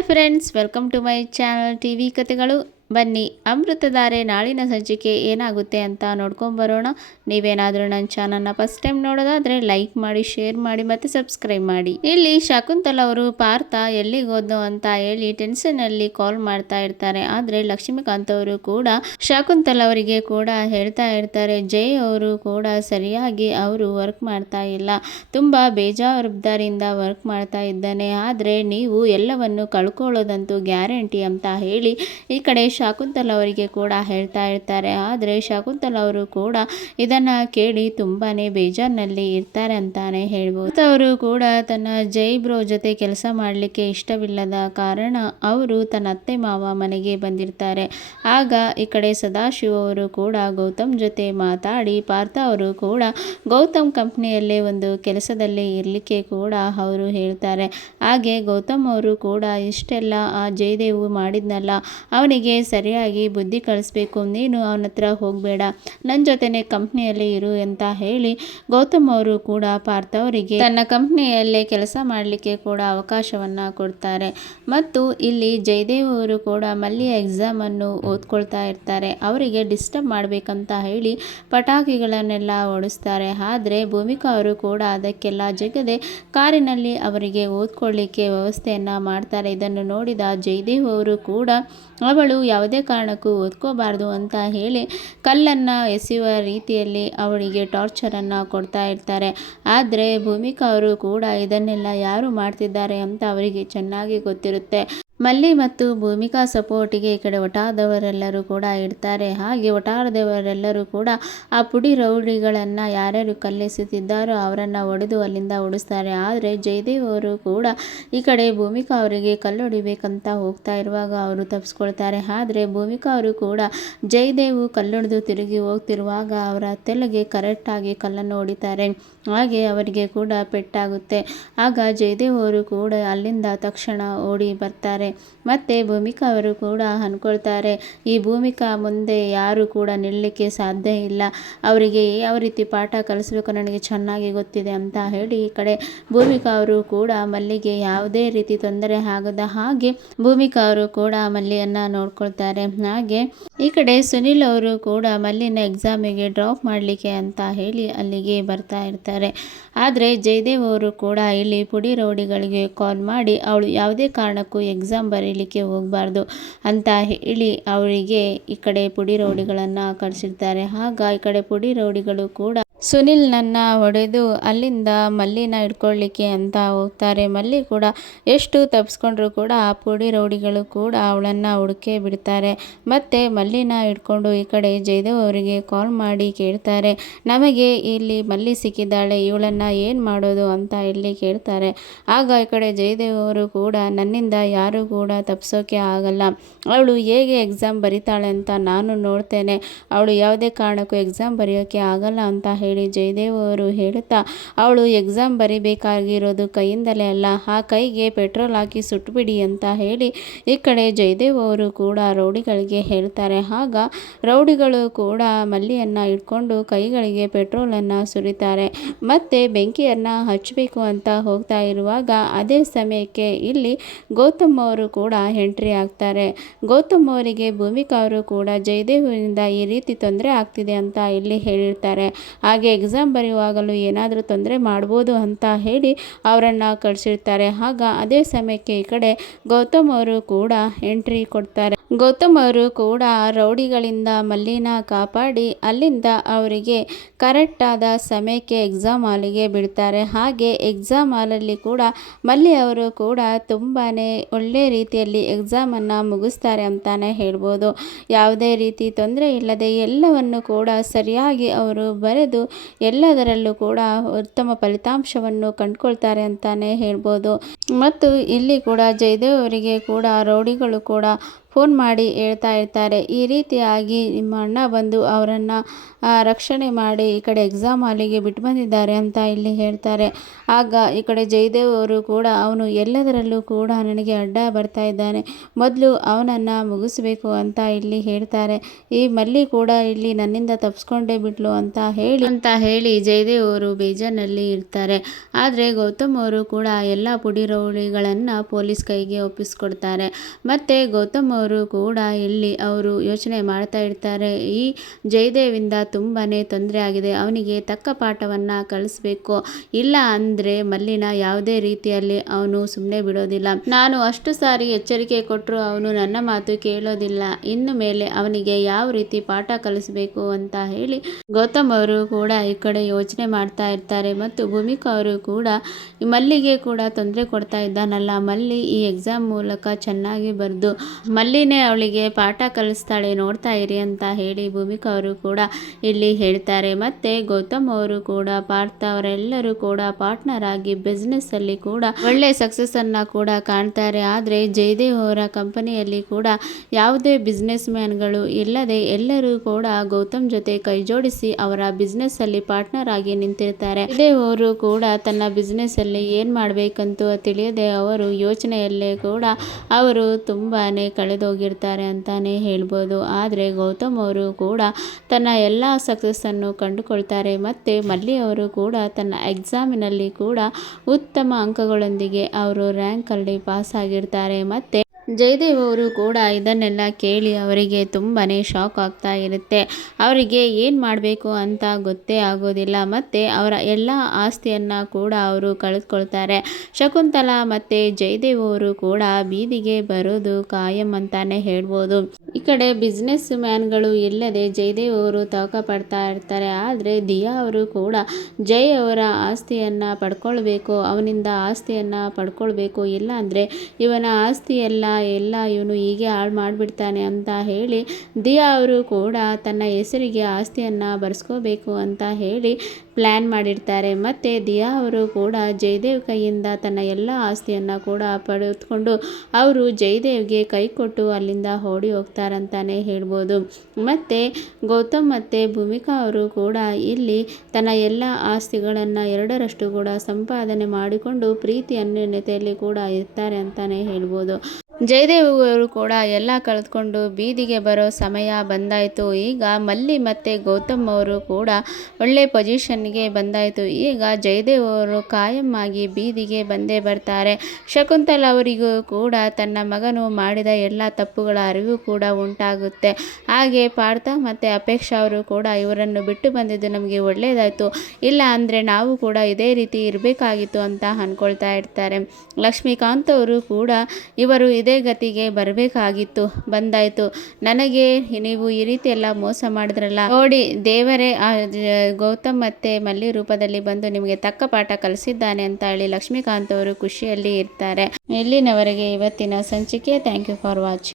Hi friends, welcome to my channel TV ಕತೆಗಳು. ಬನ್ನಿ, ಅಮೃತಧಾರೆ ನಾಳಿನ ಸಂಚಿಕೆ ಏನಾಗುತ್ತೆ ಅಂತ ನೋಡ್ಕೊಂಬರೋಣ. ನೀವೇನಾದರೂ ನನ್ನ ಚಾನಲ್ನ ಫಸ್ಟ್ ಟೈಮ್ ನೋಡೋದಾದರೆ ಲೈಕ್ ಮಾಡಿ, ಶೇರ್ ಮಾಡಿ ಮತ್ತು ಸಬ್ಸ್ಕ್ರೈಬ್ ಮಾಡಿ. ಇಲ್ಲಿ ಶಕುಂತಲ ಅವರು ಪಾರ್ಥ ಎಲ್ಲಿಗೋದ್ನೋ ಅಂತ ಹೇಳಿ ಟೆನ್ಷನಲ್ಲಿ ಕಾಲ್ ಮಾಡ್ತಾ ಇರ್ತಾರೆ. ಆದರೆ ಲಕ್ಷ್ಮೀಕಾಂತ್ ಅವರು ಕೂಡ ಶಕುಂತಲ ಅವರಿಗೆ ಕೂಡ ಹೇಳ್ತಾ ಇರ್ತಾರೆ, ಜೈ ಅವರು ಕೂಡ ಸರಿಯಾಗಿ ಅವರು ವರ್ಕ್ ಮಾಡ್ತಾ ಇಲ್ಲ, ತುಂಬ ಬೇಜವಾಬ್ದಾರಿಯಿಂದ ವರ್ಕ್ ಮಾಡ್ತಾ ಇದ್ದಾನೆ, ಆದರೆ ನೀವು ಎಲ್ಲವನ್ನು ಕಳ್ಕೊಳ್ಳೋದಂತೂ ಗ್ಯಾರಂಟಿ ಅಂತ ಹೇಳಿ ಈ ಕಡೆ ಶಕುಂತಲ ಅವರಿಗೆ ಕೂಡ ಹೇಳ್ತಾ ಇರ್ತಾರೆ. ಆದರೆ ಶಕುಂತಲ ಅವರು ಕೂಡ ಇದನ್ನ ಕೇಳಿ ತುಂಬಾನೇ ಬೇಜಾರಿನಲ್ಲಿ ಇರ್ತಾರೆ ಅಂತಾನೆ ಹೇಳ್ಬೋದು. ಅವರು ಕೂಡ ತನ್ನ ಜೈ ಬ್ರೋ ಜೊತೆ ಕೆಲಸ ಮಾಡಲಿಕ್ಕೆ ಇಷ್ಟವಿಲ್ಲದ ಕಾರಣ ಅವರು ತನ್ನ ಅತ್ತೆ ಮಾವ ಮನೆಗೆ ಬಂದಿರ್ತಾರೆ. ಆಗ ಈ ಕಡೆ ಸದಾಶಿವ ಅವರು ಕೂಡ ಗೌತಮ್ ಜೊತೆ ಮಾತಾಡಿ ಪಾರ್ಥ ಅವರು ಕೂಡ ಗೌತಮ್ ಕಂಪ್ನಿಯಲ್ಲೇ ಒಂದು ಕೆಲಸದಲ್ಲಿ ಇರಲಿಕ್ಕೆ ಕೂಡ ಅವರು ಹೇಳ್ತಾರೆ. ಹಾಗೆ ಗೌತಮ್ ಅವರು ಕೂಡ ಇಷ್ಟೆಲ್ಲ ಆ ಜಯದೇವು ಮಾಡಿದ್ನಲ್ಲ, ಅವನಿಗೆ ಸರಿಯಾಗಿ ಬುದ್ಧಿ ಕಳಿಸ್ಬೇಕು, ನೀನು ಅವನ ಹತ್ರ ಹೋಗಬೇಡ, ನನ್ನ ಜೊತೆನೆ ಕಂಪ್ನಿಯಲ್ಲಿ ಇರು ಅಂತ ಹೇಳಿ ಗೌತಮ್ ಅವರು ಕೂಡ ಪಾರ್ಥ ಅವರಿಗೆ ತನ್ನ ಕಂಪ್ನಿಯಲ್ಲೇ ಕೆಲಸ ಮಾಡಲಿಕ್ಕೆ ಕೂಡ ಅವಕಾಶವನ್ನು ಕೊಡ್ತಾರೆ. ಮತ್ತು ಇಲ್ಲಿ ಜಯದೇವ್ ಅವರು ಕೂಡ ಮಲ್ಲಿಯ ಎಕ್ಸಾಮನ್ನು ಓದ್ಕೊಳ್ತಾ ಇರ್ತಾರೆ. ಅವರಿಗೆ ಡಿಸ್ಟರ್ಬ್ ಮಾಡಬೇಕಂತ ಹೇಳಿ ಪಟಾಕಿಗಳನ್ನೆಲ್ಲ ಓಡಿಸ್ತಾರೆ. ಆದರೆ ಭೂಮಿಕಾ ಅವರು ಕೂಡ ಅದಕ್ಕೆಲ್ಲ ಜಗದೆ ಕಾರಿನಲ್ಲಿ ಅವರಿಗೆ ಓದ್ಕೊಳ್ಳಿಕ್ಕೆ ವ್ಯವಸ್ಥೆಯನ್ನು ಮಾಡ್ತಾರೆ. ಇದನ್ನು ನೋಡಿದ ಜಯದೇವ್ ಅವರು ಕೂಡ ಅವಳು ಯಾವುದೇ ಕಾರಣಕ್ಕೂ ಓದ್ಕೋಬಾರ್ದು ಅಂತ ಹೇಳಿ ಕಲ್ಲನ್ನು ಎಸೆಯುವ ರೀತಿಯಲ್ಲಿ ಅವಳಿಗೆ ಟಾರ್ಚರನ್ನು ಕೊಡ್ತಾ ಇರ್ತಾರೆ. ಆದರೆ ಭೂಮಿಕಾ ಅವರು ಕೂಡ ಇದನ್ನೆಲ್ಲ ಯಾರು ಮಾಡ್ತಿದ್ದಾರೆ ಅಂತ ಅವರಿಗೆ ಚೆನ್ನಾಗಿ ಗೊತ್ತಿರುತ್ತೆ. ಮಲ್ಲಿ ಮತ್ತು ಭೂಮಿಕಾ ಸಪೋರ್ಟಿಗೆ ಈ ಕಡೆ ವಟಾರದವರೆಲ್ಲರೂ ಕೂಡ ಇರ್ತಾರೆ. ಹಾಗೆ ವಟಾರದವರೆಲ್ಲರೂ ಕೂಡ ಆ ಪುಡಿ ರೌಡಿಗಳನ್ನು ಯಾರ್ಯಾರು ಕಲ್ಲೆಸೆಯುತ್ತಿದ್ದಾರೋ ಅವರನ್ನು ಹೊಡೆದು ಅಲ್ಲಿಂದ ಓಡಿಸ್ತಾರೆ. ಆದರೆ ಜಯದೇವ್ ಅವರು ಕೂಡ ಈ ಕಡೆ ಭೂಮಿಕಾ ಅವರಿಗೆ ಕಲ್ಲು ಹೊಡಿಬೇಕಂತ ಹೋಗ್ತಾ ಇರುವಾಗ ಅವರು ತಪ್ಪಿಸ್ಕೊಳ್ತಾರೆ. ಆದರೆ ಭೂಮಿಕಾ ಅವರು ಕೂಡ ಜಯದೇವ್ ಕಲ್ಲೊಡೆದು ತಿರುಗಿ ಹೋಗ್ತಿರುವಾಗ ಅವರ ತೆಲೆಗೆ ಕರೆಕ್ಟಾಗಿ ಕಲ್ಲನ್ನು ಹೊಡಿತಾರೆ. ಹಾಗೆ ಅವರಿಗೆ ಕೂಡ ಪೆಟ್ಟಾಗುತ್ತೆ. ಆಗ ಜಯದೇವ್ ಅವರು ಕೂಡ ಅಲ್ಲಿಂದ ತಕ್ಷಣ ಓಡಿ ಬರ್ತಾರೆ. ಮತ್ತು ಭೂಮಿಕಾ ಅವರು ಕೂಡ ಅಂದ್ಕೊಳ್ತಾರೆ, ಈ ಭೂಮಿಕಾ ಮುಂದೆ ಯಾರು ಕೂಡ ನಿಲ್ಲಲಿಕ್ಕೆ ಸಾಧ್ಯ ಇಲ್ಲ, ಅವರಿಗೆ ಯಾವ ರೀತಿ ಪಾಠ ಕಲಿಸ್ಬೇಕು ನನಗೆ ಚೆನ್ನಾಗಿ ಗೊತ್ತಿದೆ ಅಂತ ಹೇಳಿ ಈ ಕಡೆ ಭೂಮಿಕಾ ಅವರು ಕೂಡ ಮಲ್ಲಿಗೆ ಯಾವುದೇ ರೀತಿ ತೊಂದರೆ ಆಗದ ಹಾಗೆ ಭೂಮಿಕಾ ಅವರು ಕೂಡ ಮಲ್ಲಿಯನ್ನು ನೋಡ್ಕೊಳ್ತಾರೆ. ಹಾಗೆ ಈ ಕಡೆ ಸುನಿಲ್ ಅವರು ಕೂಡ ಮಲ್ಲಿನ ಎಕ್ಸಾಮಿಗೆ ಡ್ರಾಪ್ ಮಾಡಲಿಕ್ಕೆ ಅಂತ ಹೇಳಿ ಅಲ್ಲಿಗೆ ಬರ್ತಾ ಇರ್ತಾರೆ. ಆದರೆ ಜಯದೇವ್ ಅವರು ಕೂಡ ಇಲ್ಲಿ ಪುಡಿ ರೌಡಿಗಳಿಗೆ ಕಾಲ್ ಮಾಡಿ ಅವಳು ಯಾವುದೇ ಕಾರಣಕ್ಕೂ ಎಕ್ಸಾಮ್ ಬರೀಲಿಕ್ಕೆ ಹೋಗಬಾರ್ದು ಅಂತ ಹೇಳಿ ಅವರಿಗೆ ಈ ಕಡೆ ಪುಡಿ ರೌಡಿಗಳನ್ನು ಕಳಿಸಿರ್ತಾರೆ. ಆಗ ಈ ಕಡೆ ಪುಡಿ ರೌಡಿಗಳು ಕೂಡ ಸುನಿಲ್ನನ್ನ ಹೊಡೆದು ಅಲ್ಲಿಂದ ಮಲ್ಲಿನ ಹಿಡ್ಕೊಳ್ಳಿಕ್ಕೆ ಅಂತ ಹೋಗ್ತಾರೆ. ಮಲ್ಲಿ ಕೂಡ ಎಷ್ಟು ತಪ್ಪಿಸ್ಕೊಂಡ್ರು ಕೂಡ ಆ ಪುಡಿ ರೌಡಿಗಳು ಕೂಡ ಅವಳನ್ನು ಹುಡುಕೇ ಬಿಡ್ತಾರೆ. ಮತ್ತು ಮಲ್ಲಿನ ಹಿಡ್ಕೊಂಡು ಈ ಕಡೆ ಜಯದೇವ್ ಅವರಿಗೆ ಕಾಲ್ ಮಾಡಿ ಕೇಳ್ತಾರೆ, ನಮಗೆ ಇಲ್ಲಿ ಮಲ್ಲಿ ಸಿಕ್ಕಿದ್ದಾಳೆ, ಇವಳನ್ನು ಏನು ಮಾಡೋದು ಅಂತ ಇಲ್ಲಿ ಕೇಳ್ತಾರೆ. ಆಗ ಈ ಕಡೆ ಜಯದೇವ್ ಅವರು ಕೂಡ ನನ್ನಿಂದ ಯಾರು ಕೂಡ ತಪ್ಪಿಸೋಕೆ ಆಗಲ್ಲ, ಅವಳು ಹೇಗೆ ಎಕ್ಸಾಮ್ ಬರೀತಾಳೆ ಅಂತ ನಾನು ನೋಡ್ತೇನೆ, ಅವಳು ಯಾವುದೇ ಕಾರಣಕ್ಕೂ ಎಕ್ಸಾಮ್ ಬರೆಯೋಕ್ಕೆ ಆಗಲ್ಲ ಅಂತ ಹೇಳಿ ಜಯದೇವ್ ಅವರು ಹೇಳುತ್ತಾ, ಅವಳು ಎಕ್ಸಾಮ್ ಬರಿಬೇಕಾಗಿರೋದು ಕೈಯಿಂದಲೇ ಅಲ್ಲ, ಆ ಕೈಗೆ ಪೆಟ್ರೋಲ್ ಹಾಕಿ ಸುಟ್ಟುಬಿಡಿ ಅಂತ ಹೇಳಿ ಈ ಕಡೆ ಜಯದೇವ್ ಅವರು ಕೂಡ ರೌಡಿಗಳಿಗೆ ಹೇಳ್ತಾರೆ. ಆಗ ರೌಡಿಗಳು ಕೂಡ ಮಲ್ಲಿಯನ್ನು ಇಟ್ಕೊಂಡು ಕೈಗಳಿಗೆ ಪೆಟ್ರೋಲನ್ನು ಸುರಿತಾರೆ. ಮತ್ತು ಬೆಂಕಿಯನ್ನು ಹಚ್ಚಬೇಕು ಅಂತ ಹೋಗ್ತಾ ಇರುವಾಗ ಅದೇ ಸಮಯಕ್ಕೆ ಇಲ್ಲಿ ಗೌತಮ್ ಅವರು ಕೂಡ ಎಂಟ್ರಿ ಆಗ್ತಾರೆ. ಗೌತಮ್ ಅವರಿಗೆ ಭೂಮಿಕಾ ಅವರು ಕೂಡ ಜಯದೇವರಿಂದ ಈ ರೀತಿ ತೊಂದರೆ ಆಗ್ತಿದೆ ಅಂತ ಇಲ್ಲಿ ಹೇಳಿರ್ತಾರೆ. ಹಾಗೆ ಎಕ್ಸಾಮ್ ಬರೆಯುವಾಗಲೂ ಏನಾದರೂ ತೊಂದರೆ ಮಾಡ್ಬೋದು ಅಂತ ಹೇಳಿ ಅವರನ್ನು ಕಳಿಸಿರ್ತಾರೆ. ಆಗ ಅದೇ ಸಮಯಕ್ಕೆ ಈ ಕಡೆ ಗೌತಮ್ ಅವರು ಕೂಡ ಎಂಟ್ರಿ ಕೊಡ್ತಾರೆ. ಗೌತಮ್ ಅವರು ಕೂಡ ರೌಡಿಗಳಿಂದ ಮಲ್ಲಿನ ಕಾಪಾಡಿ ಅಲ್ಲಿಂದ ಅವರಿಗೆ ಕರೆಕ್ಟಾದ ಸಮಯಕ್ಕೆ ಎಕ್ಸಾಮ್ ಹಾಲಿಗೆ ಬಿಡ್ತಾರೆ. ಹಾಗೆ ಎಕ್ಸಾಮ್ ಹಾಲಲ್ಲಿ ಕೂಡ ಮಲ್ಲಿ ಅವರು ಕೂಡ ತುಂಬಾ ಒಳ್ಳೆ ರೀತಿಯಲ್ಲಿ ಎಕ್ಸಾಮನ್ನು ಮುಗಿಸ್ತಾರೆ ಅಂತಾನೆ ಹೇಳ್ಬೋದು. ಯಾವುದೇ ರೀತಿ ತೊಂದರೆ ಇಲ್ಲದೆ ಎಲ್ಲವನ್ನು ಕೂಡ ಸರಿಯಾಗಿ ಅವರು ಬರೆದು ಎಲ್ಲದರಲ್ಲೂ ಕೂಡ ಉತ್ತಮ ಫಲಿತಾಂಶವನ್ನು ಕಂಡುಕೊಳ್ತಾರೆ ಅಂತಾನೆ ಹೇಳ್ಬೋದು. ಮತ್ತು ಇಲ್ಲಿ ಕೂಡ ಜಯದೇವ್ ಅವರಿಗೆ ಕೂಡ ರೌಡಿಗಳು ಕೂಡ ಫೋನ್ ಮಾಡಿ ಹೇಳ್ತಾ ಇರ್ತಾರೆ. ಈ ರೀತಿಯಾಗಿ ನಿಮ್ಮ ಅಣ್ಣ ಬಂದು ಅವರನ್ನು ರಕ್ಷಣೆ ಮಾಡಿ ಈ ಕಡೆ ಎಕ್ಸಾಮ್ ಹಾಲಿಗೆ ಬಿಟ್ಟು ಬಂದಿದ್ದಾರೆ ಅಂತ ಇಲ್ಲಿ ಹೇಳ್ತಾರೆ. ಆಗ ಈ ಕಡೆ ಜಯದೇವ್ ಅವರು ಕೂಡ ಅವನು ಎಲ್ಲದರಲ್ಲೂ ಕೂಡ ನನಗೆ ಅಡ್ಡ ಬರ್ತಾ ಇದ್ದಾನೆ, ಮೊದಲು ಅವನನ್ನು ಮುಗಿಸ್ಬೇಕು ಅಂತ ಇಲ್ಲಿ ಹೇಳ್ತಾರೆ. ಈ ಮಲ್ಲಿ ಕೂಡ ಇಲ್ಲಿ ನನ್ನಿಂದ ತಪ್ಪಿಸ್ಕೊಂಡೇ ಬಿಟ್ಲು ಅಂತ ಹೇಳಿ ಜಯದೇವ್ ಅವರು ಬೇಜಾರಿನಲ್ಲಿ ಇರ್ತಾರೆ. ಆದರೆ ಗೌತಮ್ ಅವರು ಕೂಡ ಎಲ್ಲ ಪುಡಿ ರೌಡಿಗಳನ್ನು ಪೊಲೀಸ್ ಕೈಗೆ ಒಪ್ಪಿಸ್ಕೊಡ್ತಾರೆ. ಮತ್ತು ಗೌತಮ್ ಅವರು ಕೂಡ ಇಲ್ಲಿ ಅವರು ಯೋಚನೆ ಮಾಡ್ತಾ ಇರ್ತಾರೆ, ಈ ಜಯದೇವಿಂದ ತುಂಬಾ ತೊಂದರೆ ಆಗಿದೆ, ಅವನಿಗೆ ತಕ್ಕ ಪಾಠವನ್ನು ಕಲಿಸ್ಬೇಕು, ಇಲ್ಲ ಅಂದರೆ ಮಲ್ಲಿನ ಯಾವುದೇ ರೀತಿಯಲ್ಲಿ ಅವನು ಸುಮ್ಮನೆ ಬಿಡೋದಿಲ್ಲ. ನಾನು ಅಷ್ಟು ಸಾರಿ ಎಚ್ಚರಿಕೆ ಕೊಟ್ಟರು ಅವನು ನನ್ನ ಮಾತು ಕೇಳೋದಿಲ್ಲ, ಇನ್ನು ಮೇಲೆ ಅವನಿಗೆ ಯಾವ ರೀತಿ ಪಾಠ ಕಲಿಸ್ಬೇಕು ಅಂತ ಹೇಳಿ ಗೌತಮ್ ಅವರು ಕೂಡ ಈ ಕಡೆ ಯೋಚನೆ ಮಾಡ್ತಾ ಇರ್ತಾರೆ. ಮತ್ತು ಭೂಮಿಕಾ ಅವರು ಕೂಡ ಮಲ್ಲಿಗೆ ಕೂಡ ತೊಂದರೆ ಕೊಡ್ತಾ ಇದ್ದಾನಲ್ಲ, ಮಲ್ಲಿ ಈ ಎಕ್ಸಾಮ್ ಮೂಲಕ ಚೆನ್ನಾಗಿ ಬರೆದು ಮಲ್ಲಿನೇ ಅವಳಿಗೆ ಪಾಠ ಕಲಿಸ್ತಾಳೆ, ನೋಡ್ತಾ ಇರಿ ಅಂತ ಹೇಳಿ ಭೂಮಿಕಾ ಅವರು ಕೂಡ ಇಲ್ಲಿ ಹೇಳ್ತಾರೆ. ಮತ್ತು ಗೌತಮ್ ಅವರು ಕೂಡ ಪಾರ್ಥ ಅವರೆಲ್ಲರೂ ಕೂಡ ಪಾರ್ಟ್ನರ್ ಆಗಿ ಬಿಸ್ನೆಸ್ಸಲ್ಲಿ ಕೂಡ ಒಳ್ಳೆ ಸಕ್ಸಸ್ಸನ್ನು ಕೂಡ ಕಾಣ್ತಾರೆ. ಆದರೆ ಜಯದೇವ್ ಅವರ ಕಂಪನಿಯಲ್ಲಿ ಕೂಡ ಯಾವುದೇ ಬಿಸ್ನೆಸ್ ಮ್ಯಾನ್ಗಳು ಇಲ್ಲದೆ ಎಲ್ಲರೂ ಕೂಡ ಗೌತಮ್ ಜೊತೆ ಕೈ ಜೋಡಿಸಿ ಅವರ ಬಿಸ್ನೆಸ್ಸಲ್ಲಿ ಪಾರ್ಟ್ನರ್ ಆಗಿ ನಿಂತಿರ್ತಾರೆ. ಜಯದೇವ್ ಅವರು ಕೂಡ ತನ್ನ ಬಿಸ್ನೆಸ್ಸಲ್ಲಿ ಏನು ಮಾಡಬೇಕಂತೂ ತಿಳಿಯದೆ ಅವರು ಯೋಚನೆಯಲ್ಲೇ ಕೂಡ ಅವರು ತುಂಬಾ ಕಳೆದೋಗಿರ್ತಾರೆ ಅಂತಾನೆ ಹೇಳ್ಬೋದು. ಆದರೆ ಗೌತಮ್ ಅವರು ಕೂಡ ತನ್ನ ಎಲ್ಲ ಸಕ್ಸಸ್ಸನ್ನು ಕಂಡುಕೊಳ್ತಾರೆ. ಮತ್ತು ಮಲ್ಲಿ ಅವರು ಕೂಡ ತನ್ನ ಎಕ್ಸಾಮಿನಲ್ಲಿ ಕೂಡ ಉತ್ತಮ ಅಂಕಗಳೊಂದಿಗೆ ಅವರು ರ್ಯಾಂಕಲ್ಲಿ ಪಾಸ್ ಆಗಿರ್ತಾರೆ. ಮತ್ತು ಜಯದೇವ್ ಅವರು ಕೂಡ ಇದನ್ನೆಲ್ಲ ಕೇಳಿ ಅವರಿಗೆ ತುಂಬಾ ಶಾಕ್ ಆಗ್ತಾ ಇರುತ್ತೆ. ಅವರಿಗೆ ಏನು ಮಾಡಬೇಕು ಅಂತ ಗೊತ್ತೇ ಆಗೋದಿಲ್ಲ. ಮತ್ತು ಅವರ ಎಲ್ಲ ಆಸ್ತಿಯನ್ನು ಕೂಡ ಅವರು ಕಳೆದುಕೊಳ್ತಾರೆ. ಶಕುಂತಲಾ ಮತ್ತು ಜಯದೇವ್ ಅವರು ಕೂಡ ಬೀದಿಗೆ ಬರೋದು ಕಾಯಂ ಅಂತಾನೆ ಹೇಳ್ಬೋದು. ಈ ಕಡೆ ಬಿಸ್ನೆಸ್ ಮ್ಯಾನ್ಗಳು ಇಲ್ಲದೆ ಜಯದೇವ್ ಅವರು ತವಕ ಪಡ್ತಾ ಇರ್ತಾರೆ. ಆದರೆ ದಿಯಾ ಅವರು ಕೂಡ ಜೈ ಅವರ ಆಸ್ತಿಯನ್ನು ಪಡ್ಕೊಳ್ಬೇಕು, ಅವನಿಂದ ಆಸ್ತಿಯನ್ನು ಪಡ್ಕೊಳ್ಬೇಕು, ಇಲ್ಲ ಅಂದರೆ ಇವನ ಆಸ್ತಿ ಎಲ್ಲ ಇವನು ಹೀಗೆ ಹಾಳು ಮಾಡಿಬಿಡ್ತಾನೆ ಅಂತ ಹೇಳಿ ದಿಯಾ ಅವರು ಕೂಡ ತನ್ನ ಹೆಸರಿಗೆ ಆಸ್ತಿಯನ್ನು ಬರೆಸ್ಕೋಬೇಕು ಅಂತ ಹೇಳಿ ಪ್ಲ್ಯಾನ್ ಮಾಡಿರ್ತಾರೆ. ಮತ್ತು ದಿಯಾ ಅವರು ಕೂಡ ಜಯದೇವ್ ಕೈಯಿಂದ ತನ್ನ ಎಲ್ಲ ಆಸ್ತಿಯನ್ನು ಕೂಡ ಪಡೆದುಕೊಂಡು ಅವರು ಜಯದೇವ್ಗೆ ಕೈ ಕೊಟ್ಟು ಅಲ್ಲಿಂದ ಓಡಿ ಹೋಗ್ತಾರಂತಾನೆ ಹೇಳ್ಬೋದು. ಮತ್ತು ಗೌತಮ್ ಮತ್ತು ಭೂಮಿಕಾ ಅವರು ಕೂಡ ಇಲ್ಲಿ ತನ್ನ ಎಲ್ಲ ಆಸ್ತಿಗಳನ್ನು 2ರಷ್ಟು ಕೂಡ ಸಂಪಾದನೆ ಮಾಡಿಕೊಂಡು ಪ್ರೀತಿ ಅನ್ಯೋನ್ಯತೆಯಲ್ಲಿ ಕೂಡ ಇರ್ತಾರೆ ಅಂತಾನೆ ಹೇಳ್ಬೋದು. ಜಯದೇವ್ ಅವರು ಕೂಡ ಎಲ್ಲ ಕಳೆದುಕೊಂಡು ಬೀದಿಗೆ ಬರೋ ಸಮಯ ಬಂದಾಯಿತು. ಈಗ ಮಲ್ಲಿ ಮತ್ತು ಗೌತಮ್ ಅವರು ಕೂಡ ಒಳ್ಳೆ ಪೊಸಿಷನ್ಗೆ ಬಂದಾಯಿತು. ಈಗ ಜಯದೇವ್ ಅವರು ಕಾಯಂ ಆಗಿ ಬೀದಿಗೆ ಬಂದೇ ಬರ್ತಾರೆ. ಶಕುಂತಲಾ ಅವರಿಗೂ ಕೂಡ ತನ್ನ ಮಗನು ಮಾಡಿದ ಎಲ್ಲ ತಪ್ಪುಗಳ ಅರಿವು ಕೂಡ ಉಂಟಾಗುತ್ತೆ. ಹಾಗೆ ಪಾರ್ಥ ಮತ್ತು ಅಪೇಕ್ಷಾ ಅವರು ಕೂಡ ಇವರನ್ನು ಬಿಟ್ಟು ಬಂದಿದ್ದು ನಮಗೆ ಒಳ್ಳೆಯದಾಯಿತು, ಇಲ್ಲ ಅಂದರೆ ನಾವು ಕೂಡ ಇದೇ ರೀತಿ ಇರಬೇಕಾಗಿತ್ತು ಅಂತ ಅಂದ್ಕೊಳ್ತಾ ಇರ್ತಾರೆ. ಲಕ್ಷ್ಮೀಕಾಂತ್ ಅವರು ಕೂಡ ಇವರು ಇದೇ ಗತಿಗೆ ಬರಬೇಕಾಗಿತ್ತು, ಬಂದಾಯಿತು, ನನಗೆ ನೀವು ಈ ರೀತಿ ಎಲ್ಲ ಮೋಸ ಮಾಡಿದ್ರಲ್ಲ, ನೋಡಿ ದೇವರೇ ಗೌತಮ್ ಮತ್ತು ಮಲ್ಲಿ ರೂಪದಲ್ಲಿ ಬಂದು ನಿಮಗೆ ತಕ್ಕ ಪಾಠ ಕಲಿಸಿದ್ದಾನೆ ಅಂತ ಹೇಳಿ ಲಕ್ಷ್ಮೀಕಾಂತ್ ಅವರು ಖುಷಿಯಲ್ಲಿ ಇರ್ತಾರೆ. ಇಲ್ಲಿನವರೆಗೆ ಇವತ್ತಿನ ಸಂಚಿಕೆ. Thank you for watching.